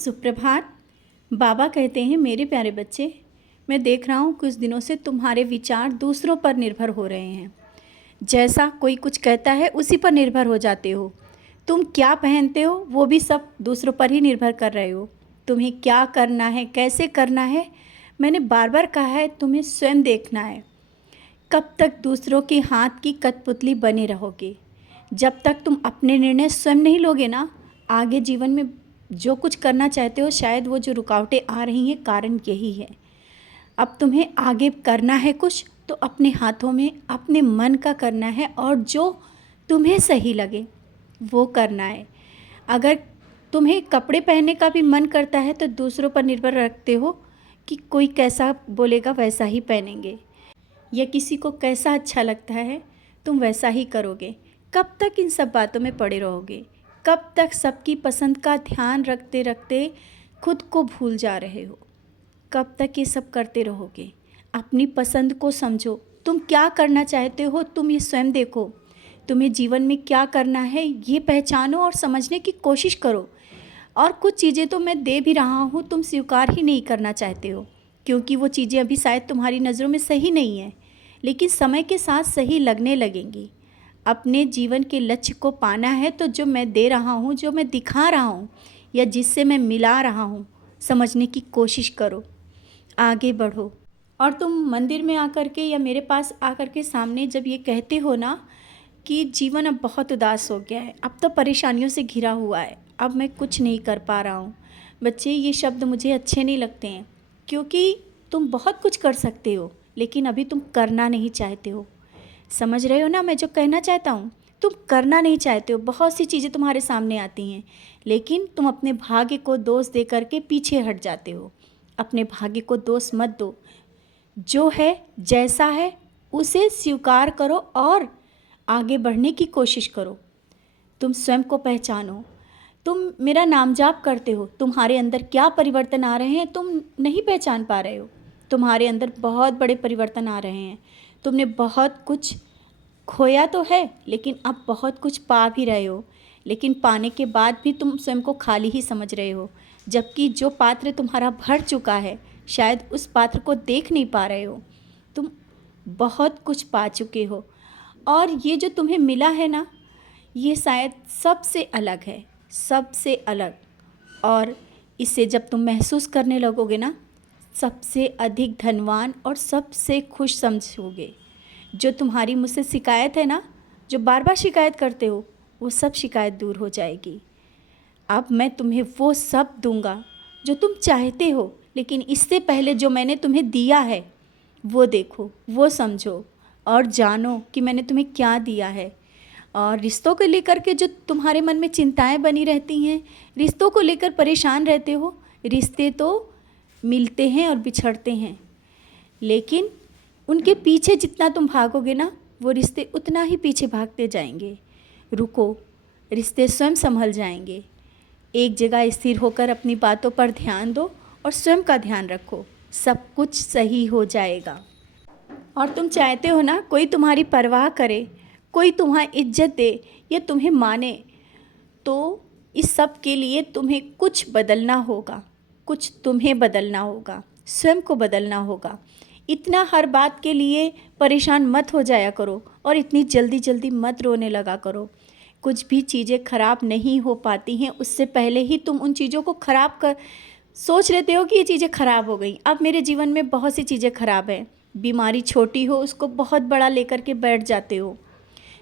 सुप्रभात। बाबा कहते हैं, मेरे प्यारे बच्चे, मैं देख रहा हूँ कुछ दिनों से तुम्हारे विचार दूसरों पर निर्भर हो रहे हैं। जैसा कोई कुछ कहता है उसी पर निर्भर हो जाते हो। तुम क्या पहनते हो वो भी सब दूसरों पर ही निर्भर कर रहे हो। तुम्हें क्या करना है, कैसे करना है, मैंने बार बार कहा है, तुम्हें स्वयं देखना है। कब तक दूसरों के हाथ की कठपुतली बने रहोगे? जब तक तुम अपने निर्णय स्वयं नहीं लोगे ना, आगे जीवन में जो कुछ करना चाहते हो, शायद वो जो रुकावटें आ रही हैं, कारण यही है। अब तुम्हें आगे करना है कुछ तो अपने हाथों में अपने मन का करना है, और जो तुम्हें सही लगे वो करना है। अगर तुम्हें कपड़े पहनने का भी मन करता है तो दूसरों पर निर्भर रखते हो कि कोई कैसा बोलेगा वैसा ही पहनेंगे, या किसी को कैसा अच्छा लगता है तुम वैसा ही करोगे। कब तक इन सब बातों में पड़े रहोगे? कब तक सबकी पसंद का ध्यान रखते रखते खुद को भूल जा रहे हो? कब तक ये सब करते रहोगे? अपनी पसंद को समझो। तुम क्या करना चाहते हो, तुम ये स्वयं देखो। तुम्हें जीवन में क्या करना है ये पहचानो और समझने की कोशिश करो। और कुछ चीज़ें तो मैं दे भी रहा हूँ, तुम स्वीकार ही नहीं करना चाहते हो, क्योंकि वो चीज़ें अभी शायद तुम्हारी नज़रों में सही नहीं है, लेकिन समय के साथ सही लगने लगेंगी। अपने जीवन के लक्ष्य को पाना है तो जो मैं दे रहा हूँ, जो मैं दिखा रहा हूँ, या जिससे मैं मिला रहा हूँ, समझने की कोशिश करो, आगे बढ़ो। और तुम मंदिर में आकर के या मेरे पास आकर के सामने जब ये कहते हो ना कि जीवन अब बहुत उदास हो गया है, अब तो परेशानियों से घिरा हुआ है, अब मैं कुछ नहीं कर पा रहा हूँ, बच्चे ये शब्द मुझे अच्छे नहीं लगते हैं, क्योंकि तुम बहुत कुछ कर सकते हो लेकिन अभी तुम करना नहीं चाहते हो। समझ रहे हो ना मैं जो कहना चाहता हूँ? तुम करना नहीं चाहते हो। बहुत सी चीज़ें तुम्हारे सामने आती हैं, लेकिन तुम अपने भाग्य को दोष दे करके पीछे हट जाते हो। अपने भाग्य को दोष मत दो। जो है जैसा है उसे स्वीकार करो और आगे बढ़ने की कोशिश करो। तुम स्वयं को पहचानो। तुम मेरा नाम जाप करते हो, तुम्हारे अंदर क्या परिवर्तन आ रहे हैं तुम नहीं पहचान पा रहे हो। तुम्हारे अंदर बहुत बड़े परिवर्तन आ रहे हैं। तुमने बहुत कुछ खोया तो है, लेकिन अब बहुत कुछ पा भी रहे हो, लेकिन पाने के बाद भी तुम स्वयं को खाली ही समझ रहे हो, जबकि जो पात्र तुम्हारा भर चुका है शायद उस पात्र को देख नहीं पा रहे हो। तुम बहुत कुछ पा चुके हो, और ये जो तुम्हें मिला है ना, ये शायद सबसे अलग है, सबसे अलग। और इसे जब तुम महसूस करने लगोगे ना, सबसे अधिक धनवान और सबसे खुश समझोगे। जो तुम्हारी मुझसे शिकायत है ना, जो बार बार शिकायत करते हो, वो सब शिकायत दूर हो जाएगी। अब मैं तुम्हें वो सब दूंगा जो तुम चाहते हो, लेकिन इससे पहले जो मैंने तुम्हें दिया है वो देखो, वो समझो और जानो कि मैंने तुम्हें क्या दिया है। और रिश्तों को लेकर के जो तुम्हारे मन में चिंताएं बनी रहती हैं, रिश्तों को लेकर परेशान रहते हो, रिश्ते तो मिलते हैं और बिछड़ते हैं, लेकिन उनके पीछे जितना तुम भागोगे ना, वो रिश्ते उतना ही पीछे भागते जाएंगे। रुको, रिश्ते स्वयं संभल जाएंगे। एक जगह स्थिर होकर अपनी बातों पर ध्यान दो और स्वयं का ध्यान रखो, सब कुछ सही हो जाएगा। और तुम चाहते हो ना कोई तुम्हारी परवाह करे, कोई तुम्हारी इज्जत दे या तुम्हें माने, तो इस सब के लिए तुम्हें कुछ बदलना होगा, कुछ तुम्हें बदलना होगा, स्वयं को बदलना होगा। इतना हर बात के लिए परेशान मत हो जाया करो और इतनी जल्दी जल्दी मत रोने लगा करो। कुछ भी चीज़ें ख़राब नहीं हो पाती हैं उससे पहले ही तुम उन चीज़ों को ख़राब कर सोच लेते हो कि ये चीज़ें ख़राब हो गई। अब मेरे जीवन में बहुत सी चीज़ें ख़राब हैं। बीमारी छोटी हो उसको बहुत बड़ा लेकर के बैठ जाते हो,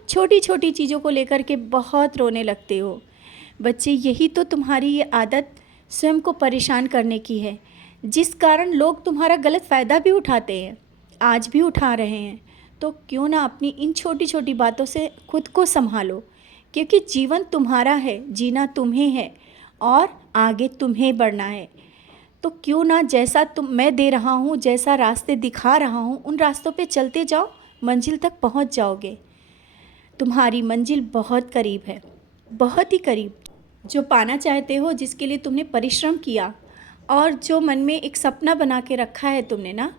छोटी छोटी चीज़ों को लेकर के बहुत रोने लगते हो। बच्चे, यही तो तुम्हारी ये आदत स्वयं को परेशान करने की है, जिस कारण लोग तुम्हारा गलत फ़ायदा भी उठाते हैं, आज भी उठा रहे हैं। तो क्यों ना अपनी इन छोटी छोटी बातों से खुद को संभालो, क्योंकि जीवन तुम्हारा है, जीना तुम्हें है और आगे तुम्हें बढ़ना है। तो क्यों ना जैसा मैं दे रहा हूँ, जैसा रास्ते दिखा रहा हूँ, उन रास्तों पे चलते जाओ, मंजिल तक पहुँच जाओगे। तुम्हारी मंजिल बहुत करीब है, बहुत ही करीब। जो पाना चाहते हो, जिसके लिए तुमने परिश्रम किया और जो मन में एक सपना बना के रखा है तुमने ना,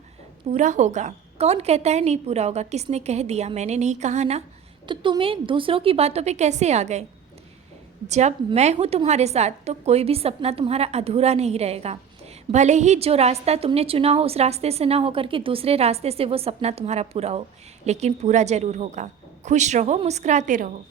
पूरा होगा। कौन कहता है नहीं पूरा होगा? किसने कह दिया? मैंने नहीं कहा ना। तो तुम्हें दूसरों की बातों पे कैसे आ गए? जब मैं हूँ तुम्हारे साथ तो कोई भी सपना तुम्हारा अधूरा नहीं रहेगा। भले ही जो रास्ता तुमने चुना हो उस रास्ते से ना होकर के दूसरे रास्ते से वो सपना तुम्हारा पूरा हो, लेकिन पूरा ज़रूर होगा। खुश रहो, मुस्कुराते रहो।